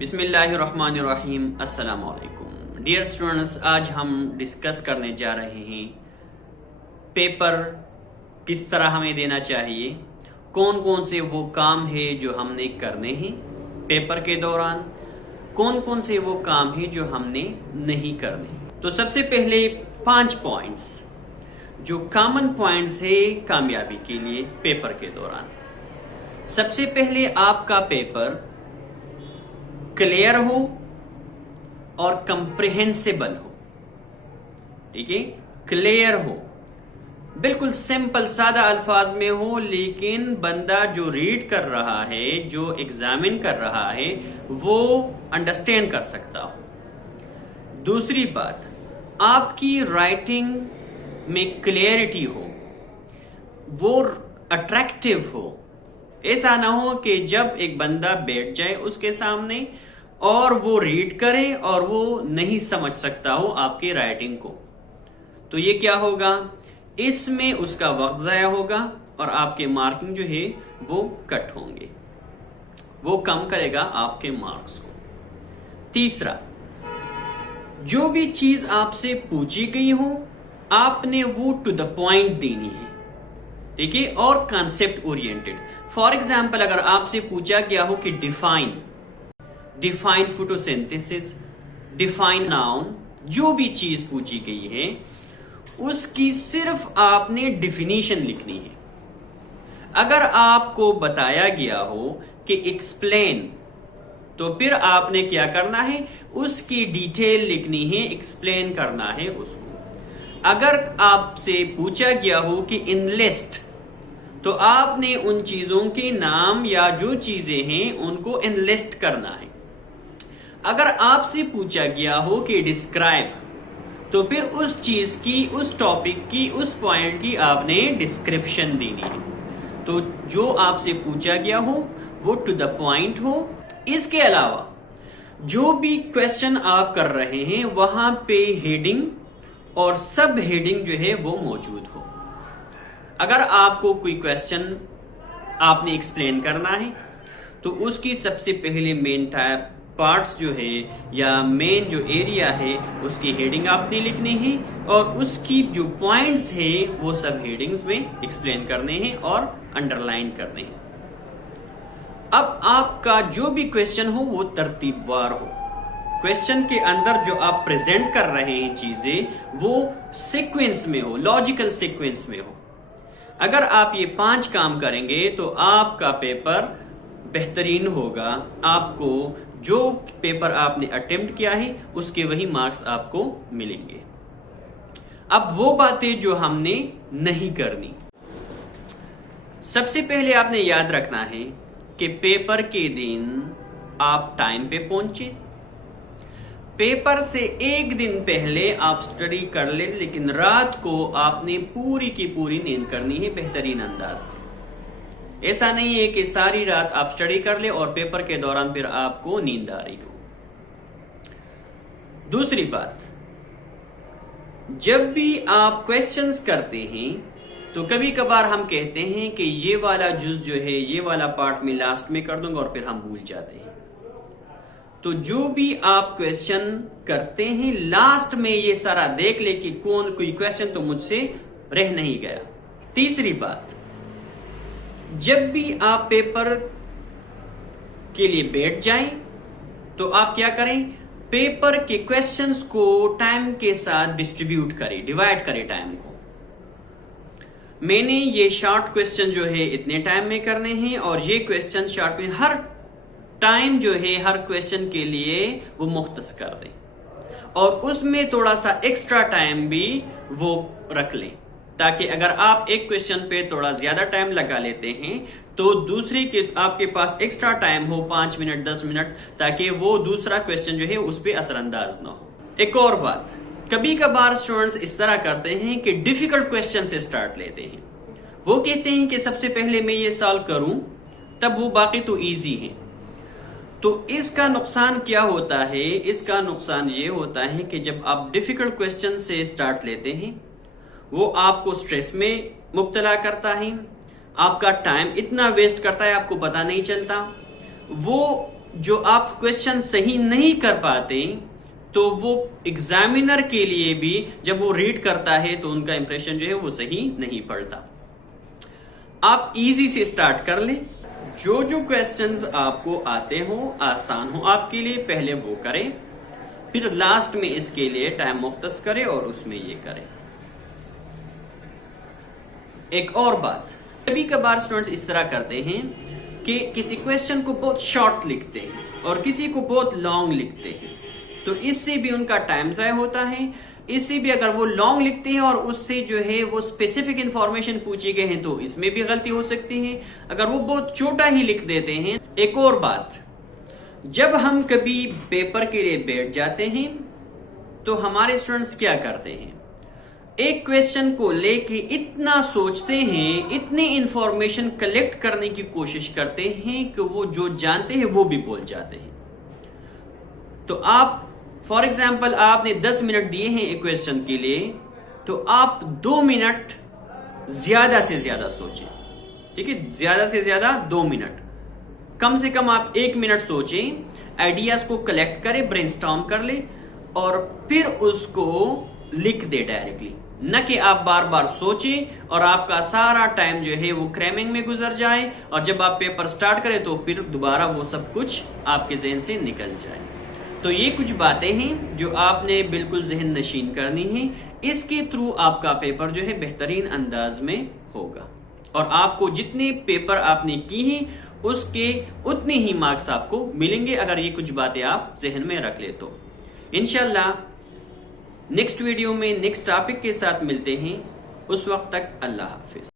بسم اللہ الرحمن الرحیم۔ السلام علیکم ڈیئر اسٹوڈنٹس، آج ہم ڈسکس کرنے جا رہے ہیں پیپر کس طرح ہمیں دینا چاہیے، کون کون سے وہ کام ہے جو ہم نے کرنے ہیں پیپر کے دوران، کون کون سے وہ کام ہیں جو ہم نے نہیں کرنے۔ تو سب سے پہلے 5 پوائنٹس جو کامن پوائنٹس ہے کامیابی کے لیے پیپر کے دوران۔ سب سے پہلے آپ کا پیپر کلیئر ہو اور کمپریہنسیبل ہو، ٹھیک ہے، کلیئر ہو، بالکل سمپل سادہ الفاظ میں ہو، لیکن بندہ جو ریڈ کر رہا ہے، جو ایگزامن کر رہا ہے، وہ انڈرسٹینڈ کر سکتا ہو۔ دوسری بات، آپ کی رائٹنگ میں کلیئرٹی ہو، وہ اٹریکٹیو ہو، ایسا نہ ہو کہ جب ایک بندہ بیٹھ جائے اس کے سامنے اور وہ ریڈ کرے اور وہ نہیں سمجھ سکتا ہو آپ کی رائٹنگ کو، تو یہ کیا ہوگا، اس میں اس کا وقت ضائع ہوگا اور آپ کے مارکنگ جو ہے وہ کٹ ہوں گے، وہ کم کرے گا آپ کے مارکس کو۔ تیسرا، جو بھی چیز آپ سے پوچھی گئی ہو آپ نے وہ ٹو دا پوائنٹ دینی ہے، ٹھیک ہے، اور کانسیپٹ اورینٹڈ۔ فار ایگزامپل، اگر آپ سے پوچھا گیا ہو کہ ڈیفائن فوٹوسینتھسس، ڈیفائن ناؤن، جو بھی چیز پوچھی گئی ہے اس کی صرف آپ نے ڈیفینیشن لکھنی ہے۔ اگر آپ کو بتایا گیا ہو کہ ایکسپلین، تو پھر آپ نے کیا کرنا ہے، اس کی ڈیٹیل لکھنی ہے، ایکسپلین کرنا ہے اس کو۔ اگر آپ سے پوچھا گیا ہو کہ انلسٹ، تو آپ نے ان چیزوں کے نام یا جو چیزیں ہیں ان کو انلسٹ کرنا ہے۔ اگر آپ سے پوچھا گیا ہو کہ ڈسکرائب، تو پھر اس چیز کی، اس ٹاپک کی، اس پوائنٹ کی آپ نے ڈسکرپشن دینی ہے۔ تو جو آپ سے پوچھا گیا ہو وہ ٹو دا پوائنٹ ہو۔ اس کے علاوہ جو بھی کویسچن آپ کر رہے ہیں وہاں پہ ہیڈنگ اور سب ہیڈنگ جو ہے وہ موجود ہو۔ اگر آپ کو کوئی کویسچن آپ نے ایکسپلین کرنا ہے تو اس کی سب سے پہلے مین پارٹس جو ہے یا مین جو ایریا ہے اس کی ہیڈنگ آپ نے لکھنی ہے، اور اس کی جو پوائنٹس ہے وہ سب ہیڈنگز میں ایکسپلین کرنے ہیں اور انڈر لائن کرنے ہیں۔ اب آپ کا جو بھی کویسچن ہو وہ ترتیب وار ہو، کویسچن کے اندر جو آپ پریزنٹ کر رہے ہیں چیزیں وہ سیکوینس میں ہو، لاجیکل سیکوینس میں ہو۔ اگر آپ یہ 5 کام کریں گے تو آپ کا پیپر بہترین ہوگا، آپ کو جو پیپر آپ نے اٹیمپٹ کیا ہے اس کے وہی مارکس آپ کو ملیں گے۔ اب وہ باتیں جو ہم نے نہیں کرنی، سب سے پہلے آپ نے یاد رکھنا ہے کہ پیپر کے دن آپ ٹائم پہ پہنچے، پیپر سے ایک دن پہلے آپ سٹڈی کر لیں، لیکن رات کو آپ نے پوری کی پوری نیند کرنی ہے بہترین انداز سے۔ ایسا نہیں ہے کہ ساری رات آپ سٹڈی کر لیں اور پیپر کے دوران پھر آپ کو نیند آ رہی ہو۔ دوسری بات، جب بھی آپ کویسچنز کرتے ہیں تو کبھی کبھار ہم کہتے ہیں کہ یہ والا جز جو ہے، یہ والا پارٹ میں لاسٹ میں کر دوں گا، اور پھر ہم بھول جاتے ہیں۔ تو جو بھی آپ کویسچن کرتے ہیں لاسٹ میں یہ سارا دیکھ لے کہ کوئی کویسچن تو مجھ سے رہ نہیں گیا۔ تیسری بات، جب بھی آپ پیپر کے لیے بیٹھ جائیں تو آپ کیا کریں، پیپر کے کویسچنز کو ٹائم کے ساتھ ڈسٹریبیوٹ کریں، ڈیوائڈ کریں ٹائم کو۔ میں نے یہ شارٹ کویسچن جو ہے اتنے ٹائم میں کرنے ہیں، اور یہ کویسچن شارٹ میں، ہر ٹائم جو ہے ہر کویسچن کے لیے وہ مختص کر دیں، اور اس میں تھوڑا سا ایکسٹرا ٹائم بھی وہ رکھ لیں، تاکہ اگر آپ ایک کویسچن پہ تھوڑا زیادہ ٹائم لگا لیتے ہیں تو دوسری کے آپ کے پاس ایکسٹرا ٹائم ہو 5 منٹ 10 منٹ، تاکہ وہ دوسرا کویسچن جو ہے اس پہ اثر انداز نہ ہو۔ ایک اور بات، کبھی کبھار اسٹوڈنٹس اس طرح کرتے ہیں کہ ڈیفیکلٹ کویسچن سے سٹارٹ لیتے ہیں، وہ کہتے ہیں کہ سب سے پہلے میں یہ سالو کروں تب وہ باقی تو ایزی ہیں۔ تو اس کا نقصان کیا ہوتا ہے، اس کا نقصان یہ ہوتا ہے کہ جب آپ ڈیفیکلٹ کویسچن سے سٹارٹ لیتے ہیں وہ آپ کو سٹریس میں مبتلا کرتا ہے، آپ کا ٹائم اتنا ویسٹ کرتا ہے آپ کو پتہ نہیں چلتا، وہ جو آپ کوشچن صحیح نہیں کر پاتے تو وہ ایگزامینر کے لیے بھی جب وہ ریڈ کرتا ہے تو ان کا امپریشن جو ہے وہ صحیح نہیں پڑتا. آپ ایزی سے سٹارٹ کر لیں. جو کویسچنز آپ کو آتے ہوں آسان ہوں آپ کے لیے پہلے وہ کریں, پھر لاسٹ میں اس کے لیے ٹائم مختص کریں اور اس میں یہ کریں. ایک اور بات, کبھی کبھار اسٹوڈنٹس اس طرح کرتے ہیں کہ کسی کویسچن کو بہت شارٹ لکھتے ہیں اور کسی کو بہت لانگ لکھتے ہیں, تو اس سے بھی ان کا ٹائم ضائع ہوتا ہے. اس سے بھی اگر وہ لانگ لکھتے ہیں اور اس سے جو ہے وہ اسپیسیفک انفارمیشن پوچھی گئے ہیں تو اس میں بھی غلطی ہو سکتی ہے اگر وہ بہت چھوٹا ہی لکھ دیتے ہیں. ایک اور بات, جب ہم کبھی پیپر کے لیے بیٹھ جاتے ہیں تو ہمارے اسٹوڈنٹس کیا کرتے ہیں, ایک کویسچن کو لے کے اتنا سوچتے ہیں, اتنی انفارمیشن کلیکٹ کرنے کی کوشش کرتے ہیں کہ وہ جو جانتے ہیں وہ بھی بول جاتے ہیں. تو آپ فار ایگزامپل آپ نے 10 منٹ دیے ہیں ایک کویسچن کے لیے, تو آپ 2 منٹ زیادہ سے زیادہ سوچیں. ٹھیک ہے, زیادہ سے زیادہ 2 منٹ, کم سے کم آپ 1 منٹ سوچیں, آئیڈیاز کو کلیکٹ کریں, برین اسٹارم کر لیں اور پھر اس کو لکھ دے ڈائریکٹلی, نہ کہ آپ بار بار سوچیں اور آپ کا سارا ٹائم جو ہے وہ کریمنگ میں گزر جائے اور جب آپ پیپر سٹارٹ کریں تو پھر دوبارہ وہ سب کچھ آپ کے ذہن سے نکل جائے. تو یہ کچھ باتیں ہیں جو آپ نے بالکل ذہن نشین کرنی ہیں. اس کے تھرو آپ کا پیپر جو ہے بہترین انداز میں ہوگا اور آپ کو جتنے پیپر آپ نے کی ہیں اس کے اتنے ہی مارکس آپ کو ملیں گے اگر یہ کچھ باتیں آپ ذہن میں رکھ لے تو. انشاءاللہ نیکسٹ ویڈیو میں نیکسٹ ٹاپک کے ساتھ ملتے ہیں. اس وقت تک اللہ حافظ.